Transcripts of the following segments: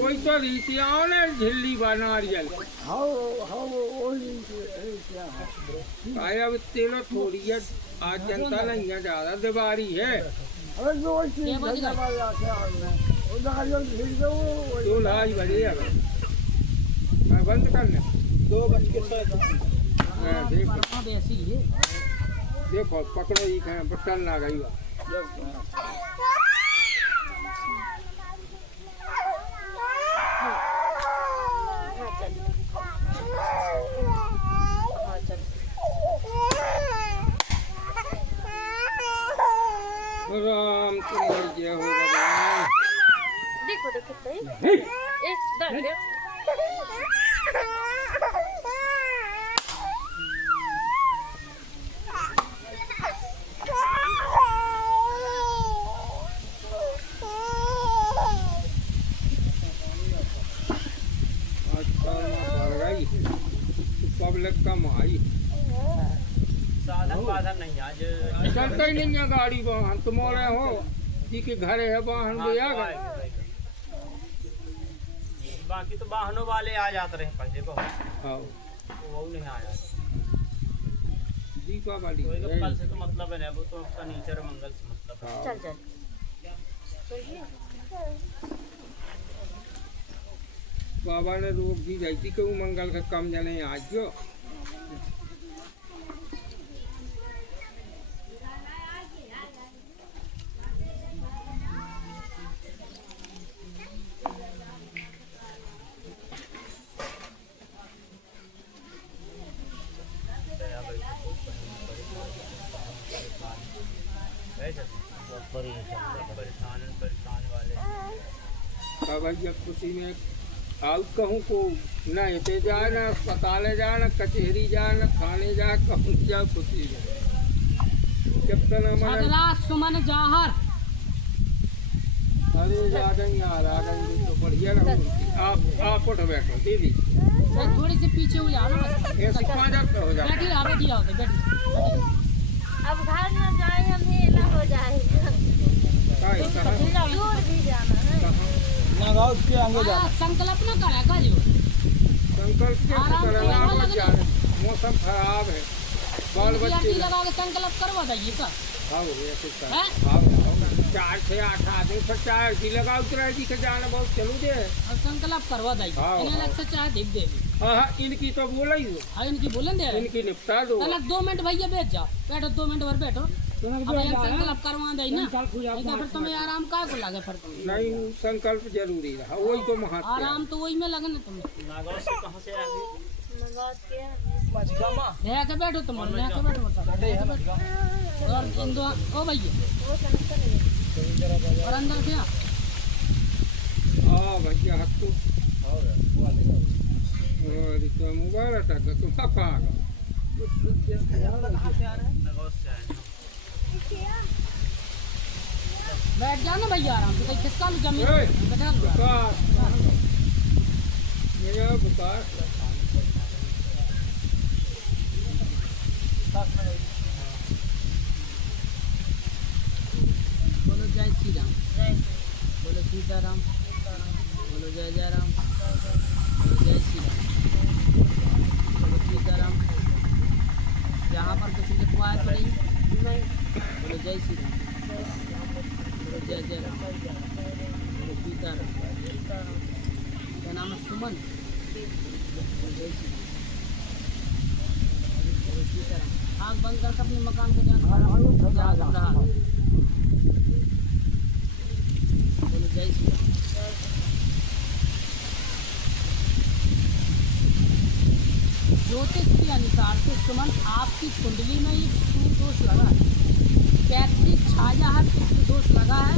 वही तो रीतियाओं ने झिल्ली बा नारियल अब तेलो थोड़ी है आज जनता नहीं है ज्यादा दीवारी है दो लाज बजे मैं बंद करने 2:06 देखो पकड़ो ही खाए बटन ना गई बा राम तुम्हारी जय हो भगवान देखो देखो सही एक डर गया पब्लिक कम आई साधन बाधन नहीं आज चलता ही नहीं है गाड़ी वाहन तुम रहे हो जी के घर है वाहन भी आ गए बाकी तो वाहनों वाले आ जाते रहे पहले बहुत हाँ वो नहीं आया दीपावली तो कल से तो मतलब है ना वो तो शनिचर मंगल से मतलब है चल चल चलिए बाबा ने रोक दी जाती कि वो मंगल का कम जाने आज जो परेशान वाले बाबा जी खुशी में आउ कहूँ को न इते जाए न अस्पताल जाए न कचहरी जाए न थाने जाए कहूँ जाओ खुशी में जब तक छगला सुमन जाहर अरे आ गई यार आ गई तो बढ़िया रहो आप उठ बैठो दीदी थोड़ी सी पीछे हो जाओ ना ये 5,000 रुपये हो जाए बैठी आओ बैठी बैठी अब घर न जाए अकेला हो जाएगा दूर भी जाना है संकल्प न करा का जो संकल्प के जाने मौसम खराब है बाल बच्चे लगा के संकल्प करवा दीजिए का हाँ हाँ 4 से 8 आदमी फिर 4 की लगाओ उतरा जी के जाना बहुत चलू दे और संकल्प करवा दीजिए हाँ, इन्हें लगता चाहे देख दे हाँ इनकी तो बोला ही हो हाँ इनकी बोलन दे रहे इनकी निपटा दो अलग 2 मिनट भैया बैठ जाओ बैठो 2 मिनट भर बैठो अब ये संकल्प करवा दे ना नहीं तो फिर तुम्हें आराम का को लगे फिर तुम्हें नहीं संकल्प जरूरी रहा वही तो महत्व आराम तो वही में लगे ना तुम्हें नागौर से कहाँ से आ गई ले के बैठो तुम ले के बैठो और इन दो ओ भैया और अंदर क्या भैया हाथ तो तो मुबारक है तुम कहाँ नागौर से आए बैठ जाओ ना भैया आराम से कहीं खिसका लो जमीन बैठा लो मेरा बुखार बोलो जय श्री राम बोलो सीताराम बोलो जय जय राम बोलो जय श्री राम बोलो सीताराम यहाँ पर कुछ लिखवाए पड़ी बोलो जय श्री राम बोलो जय जय राम बोलो सीताराम क्या नाम है सुमन बोलो जय श्री राम बोलो सीताराम आँख बंद करके अपने मकान को जाना रहा बोलो जय श्री राम ज्योतिष के अनुसार से सुमन आपकी कुंडली में एक सुदोष लगा है पैतृक छाया है दोष लगा है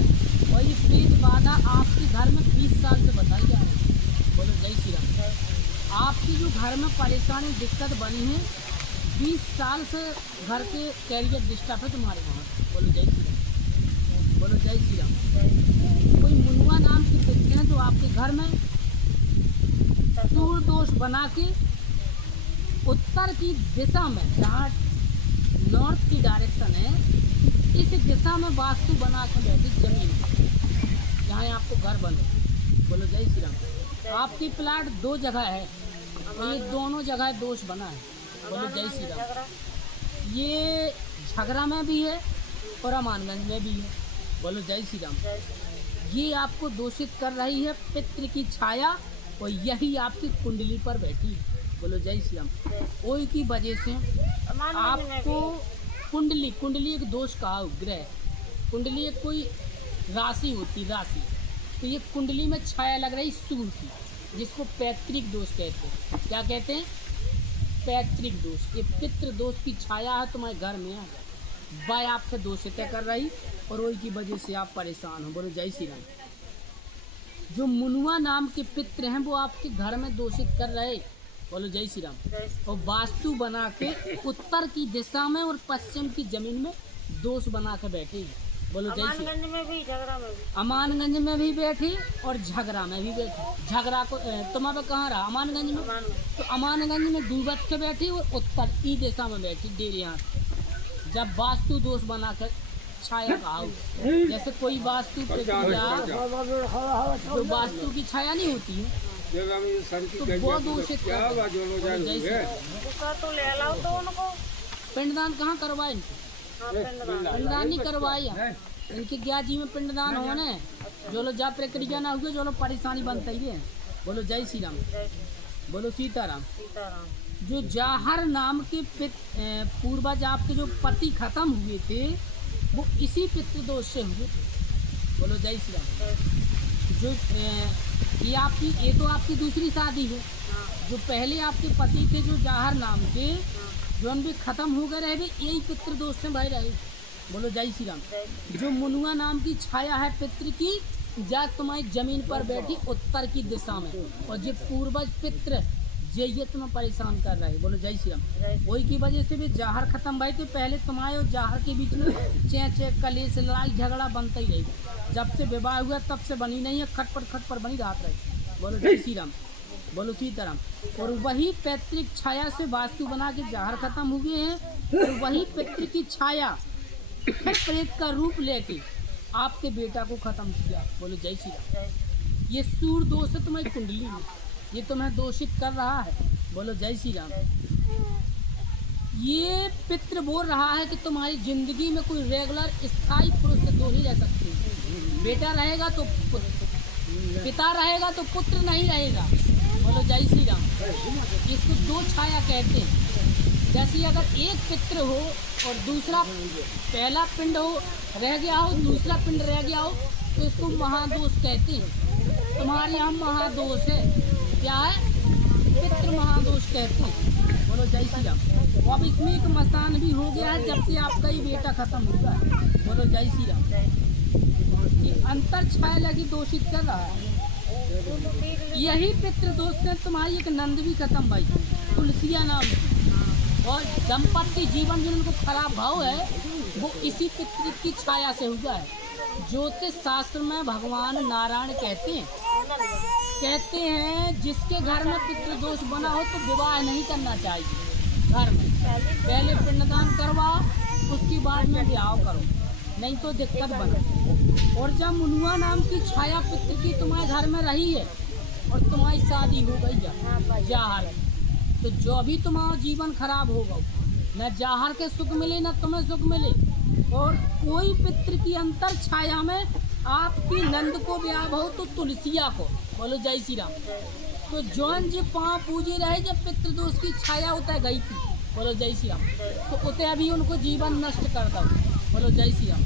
और ये प्रेत बाधा आपके घर में 20 साल से बताई जा रही है बोलो जय श्री राम आपकी जो घर में परेशानी दिक्कत बनी है 20 साल से घर के कैरियर डिस्टर्ब है तुम्हारे वहाँ बोलो जय श्री राम बोलो जय श्री राम कोई मुनुआ नाम के व्यक्ति हैं जो आपके घर में सूर्य दोष बना के उत्तर की दिशा में जहाँ नॉर्थ की डायरेक्शन है, इस दिशा में वास्तु बना के बैठी जमीन पर, जहाँ आपको घर बने। बोलो जय श्री राम। आपकी प्लाट 2 जगह है, ये दोनों जगह दोष बना है। बोलो जय श्री राम। ये झगड़ा में भी है और अमानगंज में भी है। बोलो जय श्री राम। ये आपको दोषित कर रही है पितृ की छाया, और यही आपकी कुंडली पर बैठी है। बोलो जय श्री राम। ओई की वजह से आपको कुंडली एक दोष का ग्रह, कुंडली एक कोई राशि होती, राशि, तो ये कुंडली में छाया लग रही शुभ की, जिसको पैतृक दोष कहते हैं। क्या कहते हैं? पैतृक दोष। ये पितृ दोष की छाया है तुम्हारे घर में आ, वह आपसे दोषित कर रही, और वही की वजह से आप परेशान हो। बोलो जय श्री राम। जो मुनुआ नाम के पितृ हैं वो आपके घर में दोषित कर रहे। बोलो जय श्री राम। और वास्तु बना के उत्तर की दिशा में और पश्चिम की जमीन में दोष बना के बैठे हैं। बोलो जय श्री राम। अमानगंज में भी, झगड़ा में भी, अमानगंज में भी बैठी और झगड़ा में भी बैठी। झगड़ा को तुम्हारा कहाँ रहा? अमानगंज में। तो अमानगंज में डूबत के बैठी और उत्तर की दिशा में बैठी डेढ़ यहाँ। जब वास्तु दोष बना कर छाया का, जैसे कोई वास्तु जो वास्तु की छाया नहीं होती है, तो वो दोषित तो ले लाओ तो उनको। पिंडदान कहाँ करवाए इनको? पिंडदान नहीं करवाया इनके ज्ञाजी में पिंडदान होने, जो लोग जा प्रक्रिया ना हुए, जो लोग परेशानी बनता ही है। बोलो जय श्री राम। बोलो सीताराम। जो जाहर नाम के पूर्वज आपके जो पति खत्म हुए थे, वो इसी पितृदोष से हुए थे। बोलो जय श्री राम। जो ये तो आपकी दूसरी शादी है। जो पहले आपके पति थे जो जाहर नाम के, जो भी खत्म हो गए रहे, यही पितृदोष से भाई रहे। बोलो जय श्री राम। जो मुनुआ नाम की छाया है पितृ की, जा तुम्हारी जमीन पर बैठी उत्तर की दिशा में, और जो पूर्वज पितृ ये तुम्हें परेशान कर रहे। बोलो जय श्री राम। वही की वजह से भी जाहर खत्म भाई, तो पहले तुम्हारे और जाहर के बीच में चे कलेश, लड़ाई झगड़ा बनता ही रही। जब से विवाह हुआ तब से बनी नहीं है, खटपट बनी रात रही। बोलो जय श्री राम। बोलो सीताराम। और वही पैतृक छाया से वास्तु बना के जाहर खत्म हो गए हैं, और वही पितृ की छाया प्रेत का रूप लेके आपके बेटा को खत्म किया। बोलो जय श्री राम। ये सूर्य दोष है तुम्हारी कुंडली में, ये तुम्हें दोषित कर रहा है। बोलो जय श्री राम। ये पितृ बोल रहा है कि तुम्हारी जिंदगी में कोई रेगुलर स्थायी पुरुष से 2 ही रह सकते। बेटा रहेगा तो पुत्र, पिता रहेगा तो पुत्र नहीं रहेगा। बोलो जय श्री राम। इसको 2 छाया कहते हैं। जैसे अगर एक पितृ हो और दूसरा, पहला पिंड हो रह गया हो, दूसरा पिंड रह गया हो, तो इसको महादोष कहते हैं। तुम्हारे यहाँ महादोष है। क्या है? पितृ महादोष कहते हैं। बोलो जय श्री राम। अब इसमें एक मसान भी हो गया है जब से आपका ही बेटा खत्म हुआ है। बोलो जय श्री राम। ये अंतर छाया लगी दोषित कर रहा है। यही पितृ दोष से तुम्हारी एक नंद भी खत्म भाई, तुलसिया नाम है। और दंपत्ति जीवन जो उनको खराब भाव है, वो इसी पितृ की छाया से हुआ है। ज्योतिष शास्त्र में भगवान नारायण कहते हैं जिसके घर में पितृदोष बना हो तो विवाह नहीं करना चाहिए। घर में पहले पिंडदान करवाओ, उसके बाद में ब्याह करो, नहीं तो दिक्कत बने। और जब मुनुआ नाम की छाया पितृ की तुम्हारे घर में रही है और तुम्हारी शादी हो गई है जाहर, तो जो भी तुम्हारा जीवन खराब होगा, न जाहर के सुख मिले न तुम्हें सुख मिले। और कोई पितृ की अंतर छाया में आपकी नंद को ब्याह हो तो तुलसिया को। बोलो जय श्री राम। तो जौन जी 5 पूजे रहे जब पितृदोष की छाया उतर गई थी। बोलो जय श्री राम। तो उते अभी उनको जीवन नष्ट कर दो। बोलो जय श्री राम।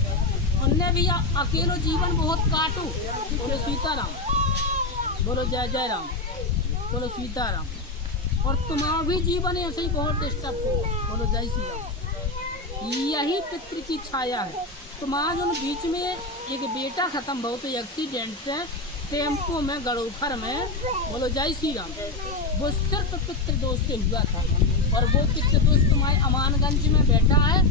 उनने भी अकेलो जीवन बहुत काटू। बोलो सीताराम। बोलो जय जय राम। बोलो सीताराम। और तुम्हारा भी जीवन ऐसे ही बहुत डिस्टर्ब हो। बोलो जय श्री राम। यही पितृ की छाया है। तुम्हारा जो बीच में एक बेटा खत्म बहुत तो एक्सीडेंट से टेम्पो में, गड़ोखर में, बोलो जय श्री राम, वो सिर्फ पितृदोष से हुआ था। और वो पितृदोष तुम्हारे अमानगंज में बैठा है,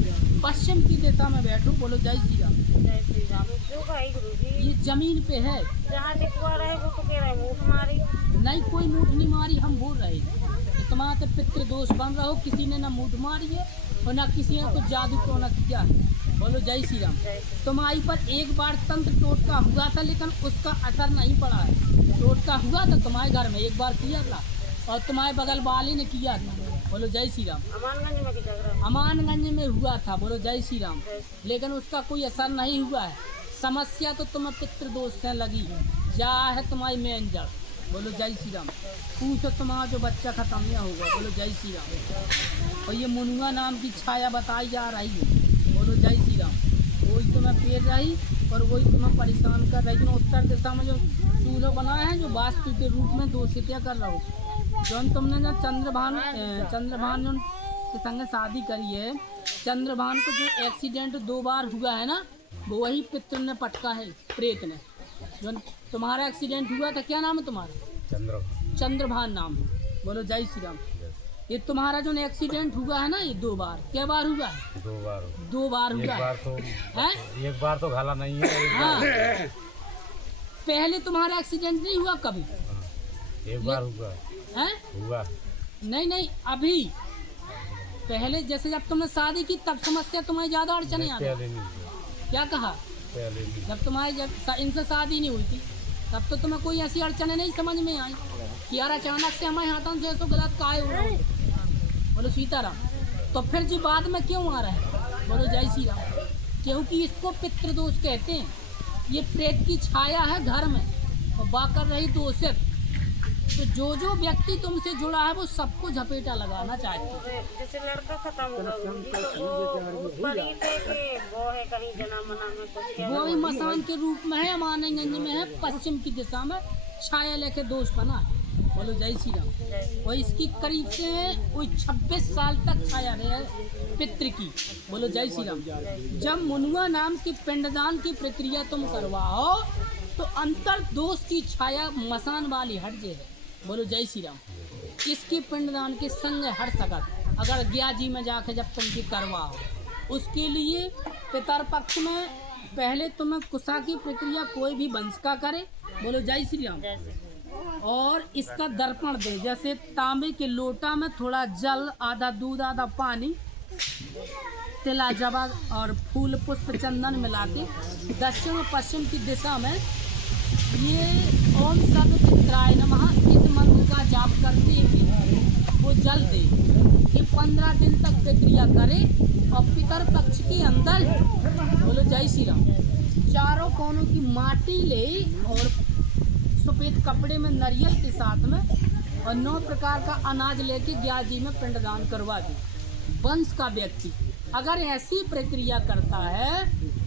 पश्चिम की दिशा में बैठो। बोलो जय श्री राम। जय श्री राम। जो कही गुरुजी, ये जमीन पे है। जहाँ दिखवा रहे वो तो कह रहे मूठ मारी। नहीं, कोई मूठ नहीं मारी, हम बोल रहे हैं। तुम्हारा तो पितृदोष बन रहा हो, किसी ने ना मूठ मारी है और ना किसी ने कुछ जादू टोना किया। बोलो जय श्री राम। तुम्हारी पर एक बार तंत्र टोटका हुआ था, लेकिन उसका असर नहीं पड़ा है। टोटका हुआ था तुम्हारे घर में, एक बार किया था और तुम्हारे बगल वाले ने किया था। बोलो जय श्री राम। अमानगंज में हुआ था। बोलो जय श्री राम। लेकिन उसका कोई असर नहीं हुआ है। समस्या तो तुम्हें पितृदोष से लगी जा है, तुम्हारी मेन जड़। बोलो जय श्री राम। पूछो तुम्हारा जो बच्चा खत्म नहीं होगा। बोलो जय श्री राम। और ये मुनुआ नाम की छाया बताई जा रही है। बोलो जय श्री राम। वही तुम्हें पेड़ रही और वही तुम्हें परेशान कर रही। उत्तर दिशा में जो चूल्हा बना है, जो वास्तु के रूप में दोषित्या कर रहा हो, जो तुमने जो चंद्रभान जो के संग शादी करी है, चंद्रभान को जो एक्सीडेंट 2 बार हुआ है ना, वो वही पितृ ने पटका है, प्रेत ने। जो तुम्हारा एक्सीडेंट हुआ था, क्या नाम है तुम्हारा? चंद्रभान नाम है। बोलो जय श्री राम। ये तुम्हारा जो एक्सीडेंट हुआ है ना, ये 2 बार, क्या बार हुआ है? 2 बार हुआ है। एक बार तो घाला नहीं है। हाँ, पहले तुम्हारा एक्सीडेंट नहीं हुआ कभी? एक बार हुआ है? हुआ नहीं, अभी पहले जैसे जब तुमने शादी की तब समस्या तुम्हें ज्यादा अड़चने आ गई। क्या कहा? पहले जब इनसे शादी नहीं हुई थी तब तो तुम्हें कोई ऐसी अड़चने नहीं समझ में आई कि यार अचानक से हमारे हाथों से ऐसा गलत काहे हो रहा है। बोलो सीताराम। तो फिर जी बाद में क्यों आ रहा है? बोलो जय श्री राम। क्योंकि इसको पितृदोष कहते हैं। ये प्रेत की छाया है घर में और बाकर रही दोषित। तो जो व्यक्ति तुमसे जुड़ा है वो सबको झपेटा लगाना चाहते हैं। जैसे लड़का खत्म हो गया वो है कहीं जना मना में कुछ, वो भी मसान के रूप में है, अमानगंज में है, पश्चिम की दिशा में छाया लेके दोष बना है। बोलो जय श्री राम। और इसकी करीब से कोई 26 साल तक छाया रहे पितृ की। बोलो जय श्री राम। जब मुनुआ नाम की पिंडदान की प्रक्रिया तुम करवाओ तो अंतर दोष की छाया मसान वाली हट जाए। बोलो जय श्री राम। इसकी पिंडदान के संग हट सकत अगर गया जी में जाके जब तुम की करवाओ, उसके लिए पितर पक्ष में पहले तुम्हें कुशा की प्रक्रिया कोई भी वंश का करे। बोलो जय श्री राम। और इसका दर्पण दे, जैसे तांबे के लोटा में थोड़ा जल, आधा दूध, आधा पानी, तिला जवा और फूल पुष्प चंदन मिला के दक्षिण और पश्चिम की दिशा में ये ओम सर्वपित्राय नमः इस मंत्र का जाप करते हुए वो जल दे। ये 15 दिन तक प्रक्रिया करे और पितर पक्ष के अंदर, बोलो जय श्री राम, चारों कोनों की माटी ले और सफेद कपड़े में नारियल के साथ में और 9 प्रकार का अनाज लेके ग्यारह जी में पिंडदान करवा दे। वंश का व्यक्ति अगर ऐसी प्रक्रिया करता है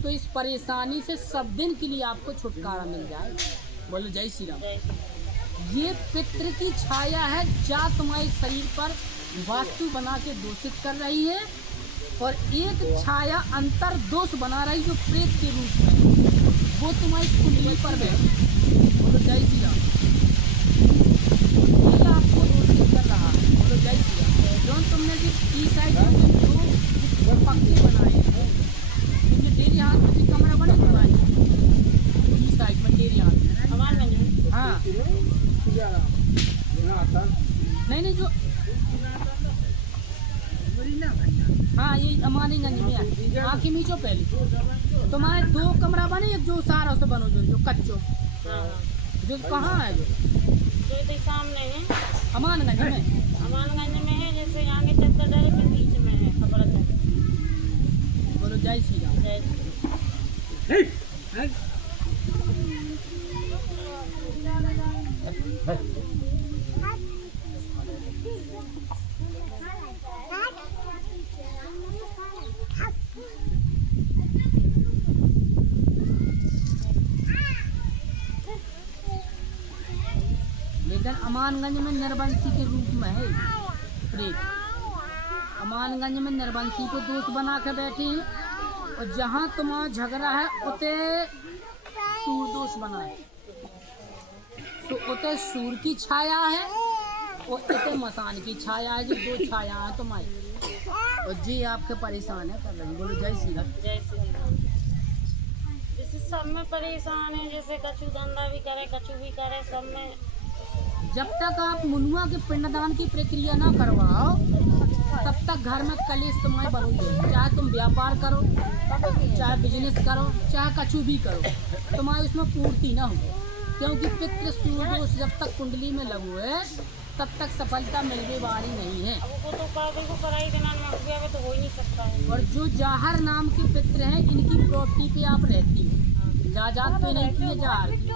तो इस परेशानी से सब दिन के लिए आपको छुटकारा मिल जाए। बोलो जय श्री राम। ये पितृ की छाया है, जा तुम्हारे शरीर पर वास्तु बना के दूषित कर रही है और एक छाया अंतर दोष बना रही जो प्रेत के रूप में, वो तुम्हारी कुंडली पर बैठी। बोलो जय श्री राम। ये आपको दूषित कर रहा है। बोलो जय श्री राम। जो तुमने जो साइड जो पक्के बनाए हैं, तुमने डेरी हाथ में कमरा बने तुम्हारी इस साइड में डेरी हाथ में। हाँ नहीं जो हाँ ये अमानीगंज में है। हाँ की मीचो पहले तुम्हारे 2 कमरा बने, एक जो सारा से बनो जो कच्चो जो कहाँ है जो सामने है अमानगंज में है, जैसे आगे चक्कर डाले के बीच में है। खबर है। बोलो जय श्री राम। जय लेकिन अमानगंज में निर्वंशी के रूप में है प्रेत। अमानगंज में निर्वंशी को दोष बना के बैठे हैं और जहाँ तुम्हारा झगड़ा है उते सूर दोष बना है। तो उते सूर की छाया है और उते मसान की छाया है, जो 2 छाया है तुम्हारी और जी आपके परेशान है कर रही। बोलो जय श्री राम। जय श्री राम। जैसे सब में परेशान है, जैसे कछु धंधा भी करे कछु भी करे, सब में जब तक आप मुनुआ के पिंडदान की प्रक्रिया ना करवाओ तब तक घर में कलेश तुम्हारे बनोगे। चाहे तुम व्यापार करो, चाहे बिजनेस करो, चाहे कछु भी करो, तुम्हारी उसमें पूर्ति ना हो। क्योंकि पितृ सूर्यदोष जब तक कुंडली में लगो है तब तक सफलता मिलने वाली नहीं है। अब वो तो कागज को कराई देना मर गया तो हो ही नहीं सकता है। और जो जाहर नाम के पितृ हैं इनकी प्रॉपर्टी पे आप रहती हो, जायदाद पे नहीं किए जाहर की,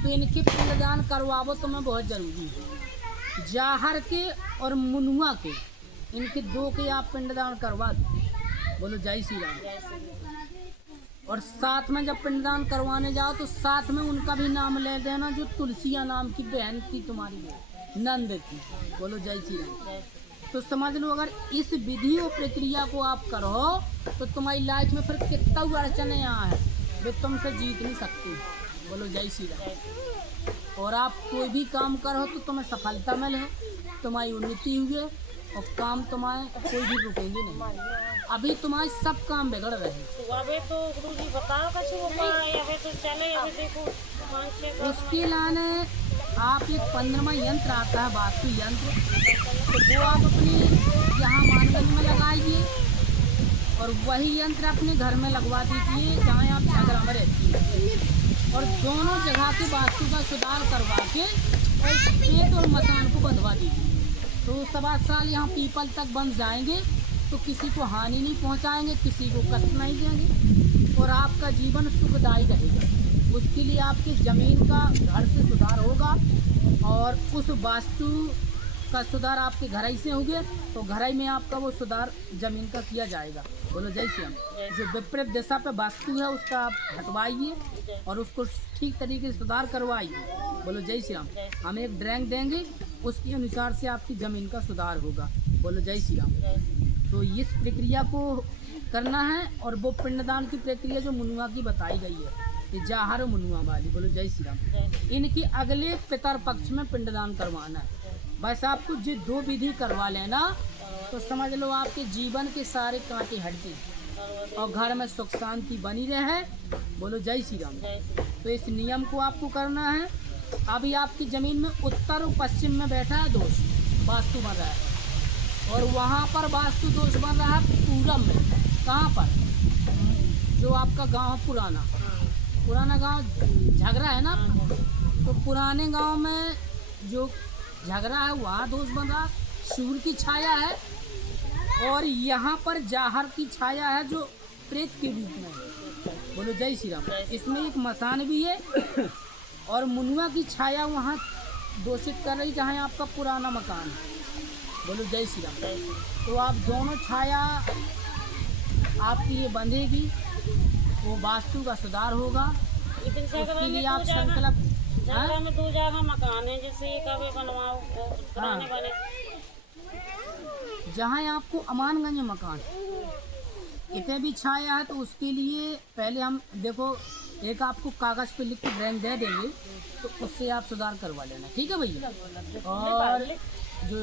तो इनके पिंडदान करवाओ तुम्हें बहुत जरूरी है। जाहर के और मुनुआ के, इनके दो के आप पिंडदान करवा दो। बोलो जय श्री राम। और साथ में जब पिंडदान करवाने जाओ तो साथ में उनका भी नाम ले देना जो तुलसिया नाम की बहन थी तुम्हारी, नंद थी। बोलो जय श्री राम। तो समझ लो अगर इस विधि और प्रक्रिया को आप करो तो तुम्हारी लाइफ में फिर कितना अड़चने यहाँ है वे तुमसे जीत नहीं सकती। बोलो जय श्री राम। और आप कोई भी काम करो तो तुम्हें सफलता मिले, तुम्हारी उन्नति हुई और काम तुम्हारे कोई भी रुकेंगे नहीं। अभी तुम्हारे सब काम बिगड़ रहे हैं। तो अबे तो गुरुजी बताओ कैसे वो पाए, अबे तो चले, अबे देखो 5-6 उसके लाने आप एक 15वां यंत्र आता है वास्तु यंत्र, तो वो आप अपने यहाँ मानगंज में लगाइए और वही यंत्र अपने घर में लगवा दीजिए जहाँ आप झगड़ा में रहती हैं। और दोनों जगह के वास्तु का सुधार करवा के और पेट और मकान को बंधवा दीजिए। तो 7 साल यहाँ पीपल तक बन जाएंगे तो किसी को हानि नहीं पहुँचाएंगे, किसी को कष्ट नहीं देंगे और आपका जीवन सुखदायी रहेगा। उसके लिए आपकी ज़मीन का घर से सुधार होगा और उस वास्तु का सुधार आपके घर से हो गया तो घर में आपका वो सुधार ज़मीन का किया जाएगा। बोलो जय श्री राम। जो विपरीत दिशा पे वास्तु है उसका आप हटवाइए और उसको ठीक तरीके से सुधार करवाइए। बोलो जय श्री राम। हम एक ड्राइंग देंगे उसके अनुसार से आपकी ज़मीन का सुधार होगा। बोलो जय श्री राम। तो इस प्रक्रिया को करना है और वो पिंडदान की प्रक्रिया जो मुनुआ की बताई गई है ये जाहर मुनुआ वाली। बोलो जय श्री राम। इनकी अगले पितर पक्ष में पिंडदान करवाना है। बस आपको ये 2 विधि करवा लेना तो समझ लो आपके जीवन के सारे कांटे हटते और घर में सुख शांति बनी रहे। बोलो जय श्री राम। तो इस नियम को आपको करना है। अभी आपकी ज़मीन में उत्तर और पश्चिम में बैठा है दोष वास्तु बन रहा है और वहाँ पर वास्तु दोष बन रहा है पूरब में। कहाँ पर? जो आपका गांव पुराना गांव झगड़ा है ना, तो पुराने गांव में जो झगड़ा है वहाँ दोष बन रहा, सूर्य की छाया है और यहाँ पर जाहर की छाया है जो प्रेत के रूप में है। बोलो जय श्री राम। इसमें एक मसान भी है और मुनुआ की छाया वहाँ दोषित कर रही जहाँ आपका पुराना मकान है। बोलो जय श्री राम। तो आप दोनों छाया आपकी ये बंधेगी, वो वास्तु का सुधार होगा। उसके लिए आप संकल्प जगह में 2 जगह मकान है जैसे एक अबे बनवाओ वो पुराने बने जहाँ आपको अमानगंज मकान इतने भी छाया है तो उसके लिए पहले हम देखो एक आपको कागज़ पे लिख के ड्राइंग दे देंगे तो उससे आप सुधार करवा लेना। ठीक है भैया। और जो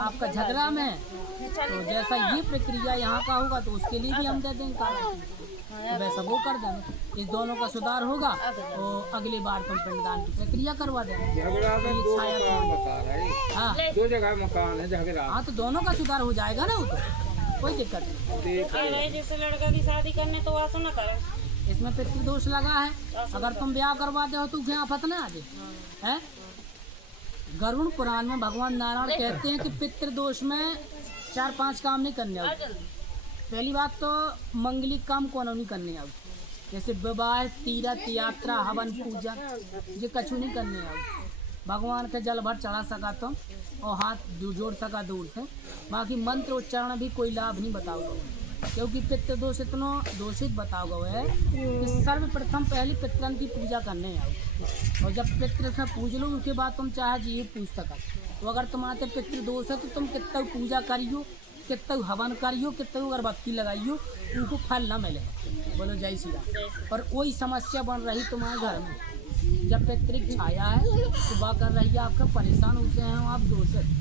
आपका झगड़ा में तो जैसा ये प्रक्रिया यहाँ का होगा तो उसके लिए भी हम दे देंगे कागज, तो वैसा वो कर देंगे। इस दोनों का सुधार होगा तो अगली बार तुम पिंडदान की प्रक्रिया करवा देंगे। झगड़ा में 2 मकान बता रहे हैं। हाँ 2 जगह मकान है झगड़ा। हाँ तो दोनों का सुधार हो जाएगा ना, वो तो कोई दिक्कत नहीं। कह रहे जैसे लड़का की शादी करने तो वासो न करे, इसमें पितृदोष लगा है। अगर तुम ब्याह करवाते हो तो क्या आफत ना आ जाए है। गरुड़ पुराण में भगवान नारायण कहते हैं कि पितृदोष में 4-5 काम नहीं करने आओ। पहली बात तो मंगलिक काम कौन नहीं करने आओ, जैसे विवाह, तीर्थ यात्रा, हवन पूजा, ये कछु नहीं करने आओ। भगवान के जल भर चढ़ा सका तुम और हाथ जोड़ सका दूर से, बाकी मंत्र उच्चारण भी कोई लाभ नहीं बताओगे क्योंकि पितृदोष इतना दोषित बताओगे है कि सर्वप्रथम पहले पितरन की पूजा करने आओ और जब पितृ से पूज लो उसके बाद तुम चाहे जी पूछ सका। तो अगर तुम्हारे पितृदोष है तो तुम कितना पूजा करियो, कितना हवन करियो, कितना अगरबत्ती लगाइयो, उनको फल न मिले। बोलो जय श्री राम। और वही समस्या बन रही तुम्हारे घर में जब पैतृक छाया है तो वह कर रही है आपका परेशान होते हैं आप दोषित।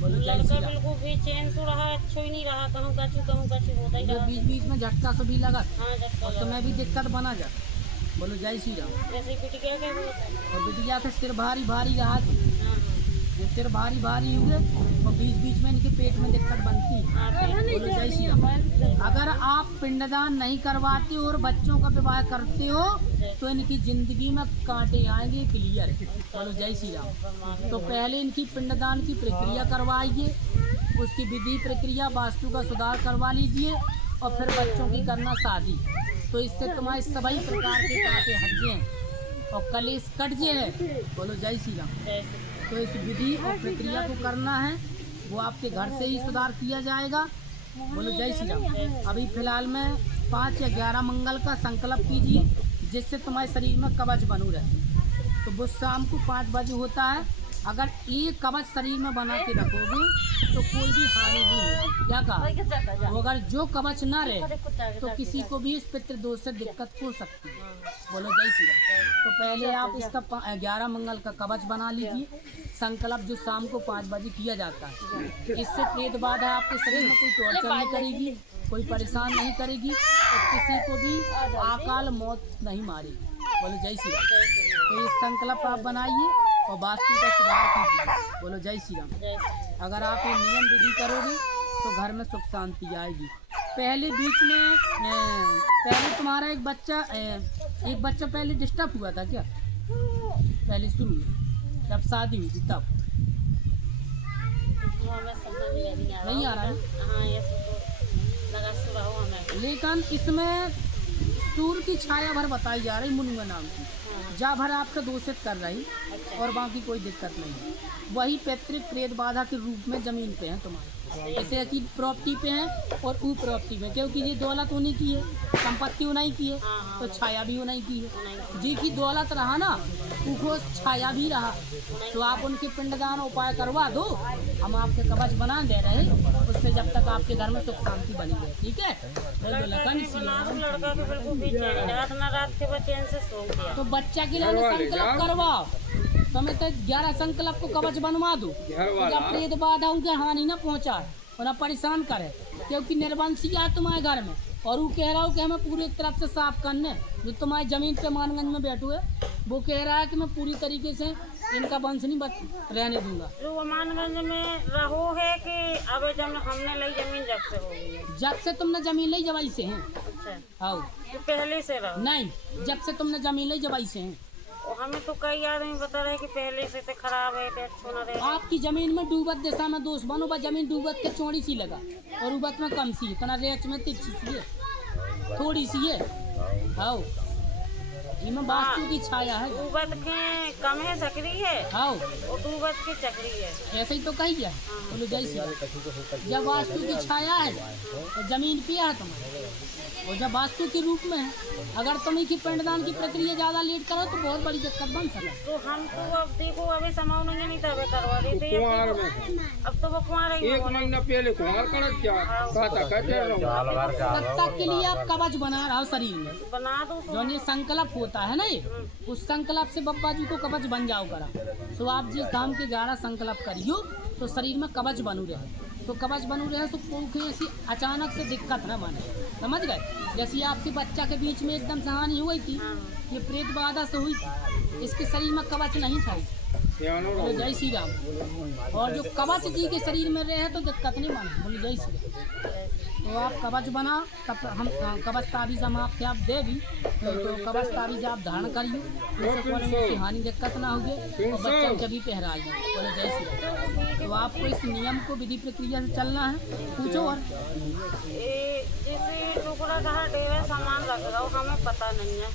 बोलो जय श्री लड़का राम। बिल्कुल बेचैन सो रहा, अच्छा ही नहीं रहा, कहूँ कछु होता ही जो रहा। बीच बीच में झटका से भी लगा हाँ जब और तुम्हें भी दिक्कत बना जा। बोलो जय श्री राम। जैसे पिट गया क्या होता है। और बिटिया का सिर भारी भारी रहा हाँ सिर भारी भारी हुए और बीच बीच में इनके पेट में दिक्कत बनती है। बोलो जय श्री राम। अगर आप पिंडदान नहीं करवाते हो और बच्चों का विवाह करते हो तो इनकी जिंदगी में कांटे आएंगे क्लियर। बोलो जय श्री राम। तो पहले इनकी पिंडदान की प्रक्रिया करवाइए, उसकी विधि प्रक्रिया वास्तु का सुधार करवा लीजिए और फिर बच्चों की करना शादी। तो इससे तुम्हारे सभी प्रकार के कांटे हट जाए और कलेश कट जाए। बोलो जय श्री राम। तो इस विधि और प्रक्रिया को करना है, वो आपके घर से ही सुधार किया जाएगा। बोलो जय श्री राम। अभी फिलहाल में 5 या 11 मंगल का संकल्प कीजिए जिससे तुम्हारे शरीर में कवच बनो रहे। तो वो शाम को 5 बजे होता है। अगर एक कवच शरीर में बना के रखोगे तो कोई भी हानि नहीं होगी। क्या कहा? तो अगर जो कवच ना रहे तो किसी को भी इस पितृदोष से दिक्कत हो सकती है। बोलो जय श्री राम। तो पहले आप इसका 11 मंगल का कवच बना लीजिए। संकल्प जो शाम को 5 बजे किया जाता है, इससे प्रेत बाधा आपके शरीर में कोई टॉर्चर नहीं करेगी, कोई परेशान नहीं करेगी और किसी को भी अकाल मौत नहीं मारेगी। बोलो जय श्री राम। तो ये संकल्प आप बनाइए और वास्तु का सुधार कीजिए। बोलो जय श्री राम। अगर आप ये नियम विधि करोगे तो घर में सुख शांति आएगी। पहले बीच में पहले तुम्हारा एक बच्चा पहले डिस्टर्ब हुआ था क्या? पहले शुरू में जब शादी हुई थी तब? वो हमें समझ में नहीं आ रहा है। हाँ, ऐसे तो लगा सुबह हुआ हमें। लेकिन इसमें सूर्य की छाया भर बताई जा रही मुनुआ नाम की, जा भर आपका दूषित कर रही और बाकी कोई दिक्कत नहीं है। वही पैतृक प्रेत बाधा के रूप में जमीन पे है तुम्हारे, जैसे कि प्रॉपर्टी पे है और ऊ प्रॉपर्टी पे, क्योंकि ये दौलत उन्हीं की है, संपत्ति उन्हीं की है, तो छाया भी उन्हीं की है। जी की दौलत रहा ना, उनको छाया भी रहा। तो आप उनके पिंडदान उपाय करवा दो, हम आपके कवच बना दे रहे, उससे जब तक आपके घर में सुख शांति बनी रहे। ठीक है? लड़का के बिल्कुल भी चैन नहीं, रात ना रात के बच्चे से सो गया। तो बच्चा के लिए संकल्प करवाओ, तुम्हें तो 11 संकल्प को कवच बनवा दो, जब प्रेत बाधा उनके हानि न पहुंचाए और न परेशान करे, क्योंकि निर्वंशी है तुम्हारे घर में। और वो कह रहा हो कि हमें पूरी तरफ से साफ करने, जो तुम्हारी जमीन पे मानगंज में बैठे हुए, वो कह रहा है कि मैं पूरी तरीके से इनका वंश नहीं रहने दूंगा। जो मानगंज में रहो है कि अब जब हमने ली जमीन जब से हो गई है? जब से तुमने जमीन ली जवाई से हैं। अच्छा, आओ तो पहले से रहो? नहीं, जब से तुमने जमीन ली जवाई से हैं। और हमें तो कई आदमी बता रहे कि पहले से तो खराब है, तो अच्छा ना रहे। आपकी जमीन में डूबत दिशा में दोष बनो, बस जमीन डूबत के चौड़ी सी लगा और उबत में कम सी है, तना रेच में तिरछी सी है, थोड़ी सी है। आओ इनमें वास्तु की छाया है। उबत के कम है, चक्री है, आओ और दूबत की चक्री है। ऐसे ही तो कही है। बोलो जय श्री राम। जब वास्तु की छाया है तो जमीन पे है तुम्हारे, और जब वास्तु के रूप में है, अगर तुम की पिंडदान की प्रक्रिया ज़्यादा लेट करो तो बहुत बड़ी दिक्कत बन सकती है। तो हम तो अब देखो अभी समाव नहीं तब करवा देते हैं। कुंवार में अब तो वो कुंवार ही 1 महीना पहले कुंवार करत जा कहते रहो। तब तक के लिए आप कवच बना रहा हो शरीर में, बना दो। जो ये संकल्प होता है ना, ये उस संकल्प से बब्बा जी को कवच बन जाओ करा। तो आप जिस धाम के 11 संकल्प करियो तो शरीर में कवच बनू रहे। तो कवच बनू रहे तो कोई ऐसी अचानक से दिक्कत न बने, समझ गए? जैसे आपके बच्चा के बीच में एकदम से हानि हुई थी, ये प्रेत बाधा से हुई थी, इसके शरीर में कवच नहीं था। बोलो जय श्री राम। और जो कवच जी के शरीर में रहे तो दिक्कत नहीं बने। बोलो जय श्री राम। तो आप कवच बना, तब हम कवच ताबीज हम आपके आप दे भी, तो कवच ताबीज आप धारण करिए, उससे कोई हानि दिक्कत ना होगी और बच्चा जब पहराइए। बोलो जय श्री राम। तो आपको इस नियम को विधि प्रक्रिया से चलना है। पूछो। और जैसे टुकड़ा कहा डेरा सामान रख रहा हो, हमें पता नहीं है,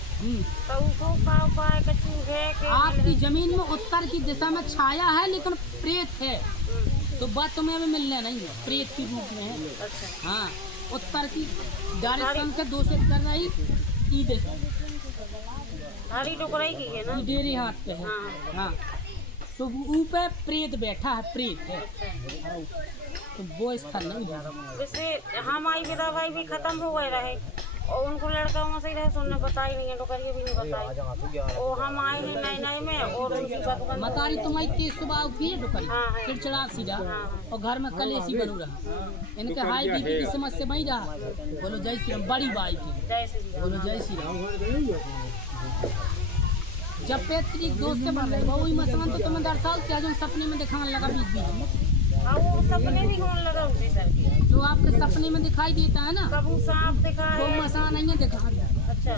तो उसको का उपाय कछु है कि? आपकी जमीन में उत्तर की दिशा में छाया है लेकिन प्रेत है, तो बात तुम्हें अभी मिलने नहीं है, प्रेत के रूप में है। अच्छा। हाँ, उत्तर की डायरेक्शन से दूषित कर रही ई दिशा, हरी टुकड़ा ही की है ना, डेरे हाथ पे है। हाँ, तो ऊपर प्रेत बैठा है, प्रेत है, तो वो स्थल नहीं है। जैसे हमारी विदा भाई भी खत्म हो गए रहे और उनको लड़का वहाँ से रहे, सुनने पता ही नहीं है, डोकरिया भी नहीं बताई। और हम आए हैं नए नए में और उनकी बात मतारी तुम्हारी तेज स्वभाव की है, डोकरी हाँ, है। चिड़चिड़ा सीधा और घर में कलेशी बनू रहा, इनके हाई बीपी की समस्या बनी रहा। बोलो जय श्री राम। बड़ी बाई की जय श्री राम। बोलो जय श्री राम। जब पैतृक दोष से बन रहे वही मसान तो तुम्हें दर्शाओ क्या जो सपने में दिखाने लगा बीच बीच में। हाँ वो सपने भी होने लगा उनके सर के। तो आपके सपने में दिखाई देता है ना, कभी सांप दिखा वो है। मसान नहीं है दिखा रहा। अच्छा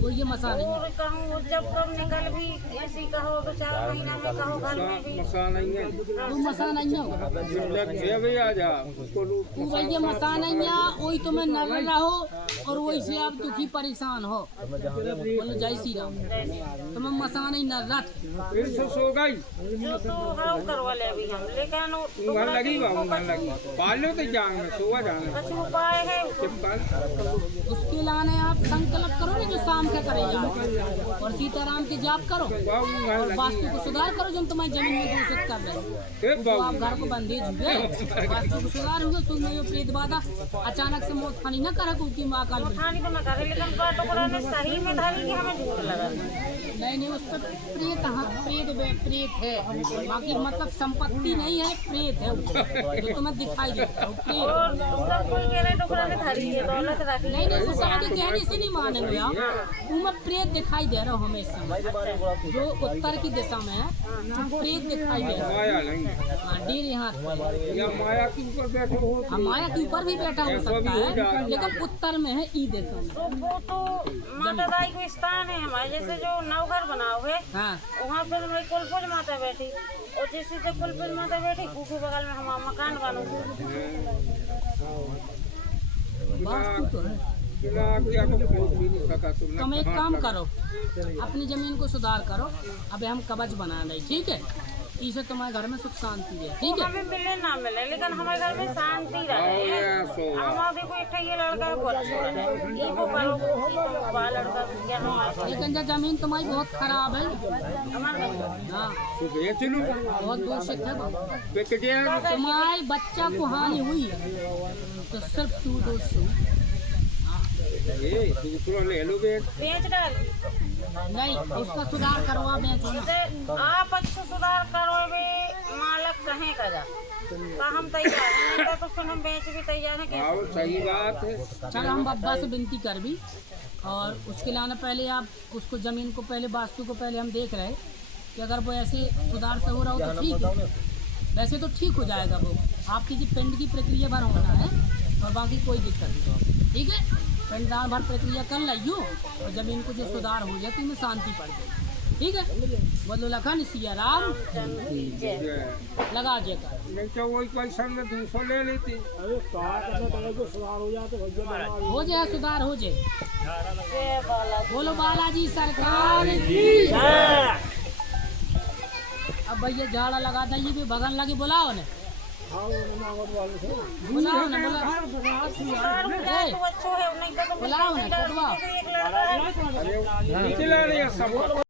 वो ये मसान नहीं है। और कहूँ जब कब निकल भी ऐसी कहो 2-4 महीना में कहो घर में भी मसा नहीं है वो मसान नहीं होगा। जब छह बजे आ जा उसको तू भैया मसान नहीं है, वही तुम्हें नर रहो और वही से आप दुखी परेशान हो। बोलो जय श्री राम। तुम्हें मसान नहीं नर रथ फिर से सो गई जो तो हाउ करवा ले अभी हम, लेकिन ऊँघन लगी बा ऊँघन लगी पालो तो जान में सोवा जाना कुछ उपाय है। उसके लाने आप संकल्प करो ना जो शाम का करे जाओ और सीताराम के जाप करो और वास्तु को सुधार करो जो तुम्हारी जमीन में दूषित कर रहे हो। तो आप घर को बंदे झुके वास्तु को सुधार हुए सुन में प्रेत बाधा अचानक से मौत खानी न करे क्योंकि माँ काल खानी तो मैं करे, लेकिन टुकड़ा ने सही में धरी कि हमें झूठ लगा। नहीं उस पर प्रेत प्रेत है, बाकी मतलब संपत्ति नहीं है, प्रेत है जो तुम्हें दिखाई देता है प्रेत। और सब कोई कह रहे टुकड़ा ने धरी है, दौलत रखी है। नहीं उस आगे कहने से नहीं मानेंगे आप। तुम्हें प्रेत दिखाई दे रहा हो हमेशा जो उत्तर की दिशा में है, तो प्रेत दिखाई दे रहा माया नहीं है है। डेर यहाँ या माया के ऊपर बैठे हो हम माया के ऊपर भी बैठा हो सकता है, लेकिन उत्तर में है ई दिशा में। तो वो तो माता दाई को स्थान है हमारे, जैसे जो नवघर बनाओ है हाँ वहाँ पर हमारी कुलपुर माता बैठी, और जैसे जब कुलपुर माता बैठी उसके बगल में हमारा मकान बनो। वास्तु तो है। बिना क्या को खोज भी नहीं सका तुमने तुम एक काम करो, अपनी जमीन को सुधार करो। अब हम कवच बना रहे, ठीक है, इससे तुम्हारे घर में सुख शांति है, ठीक है। हमें मिले ना मिले लेकिन हमारे घर में शांति रहे। हमारे को एक ये लड़का को अच्छा है, इको करो इको बा लड़का क्या नाम है। लेकिन जो जमीन तुम्हारी बहुत खराब है, हमारे हाँ तो बेच लूं बहुत दूषित है, बेच दिया तुम्हारे बच्चा को हानि हुई है तो सिर्फ सूद ये दूसरा ले लो बेच डाल। नहीं उसका सुधार करवा बेचो ना। जैसे आप अच्छा सुधार करोगे मालक कहें करा तो हम तैयार हैं, नहीं तो फिर हम बेच भी तैयार हैं। आओ सही बात है चलो हम अब्बा से विनती कर भी, और उसके लाने पहले आप उसको ज़मीन को पहले वास्तु को पहले हम देख रहे हैं कि अगर वो ऐसे सुधार से हो रहा हो तो ठीक है, वैसे तो ठीक हो जाएगा। वो आपकी जो पिंड की प्रक्रिया भर होना है और बाकी कोई दिक्कत नहीं, ठीक है। पिंडदान भर प्रक्रिया कर लियो और ज़मीन को जो सुधार हो जाए तो इनमें शांति पड़ जाए, ठीक है। बोलो लखन सिया राम लगा जयकार। नहीं तो वही पैसा में 200 ले लेते हो जाए सुधार हो जाए। जय बाला बोलो बालाजी सरकार की। अब भैया झाड़ा लगा दीजिए भी भगन लगे, बुलाओ ने बुलाओ ना अच्छा है, नहीं तो बुलाओ ना एक लड़का है नीचे ला रहे हैं सब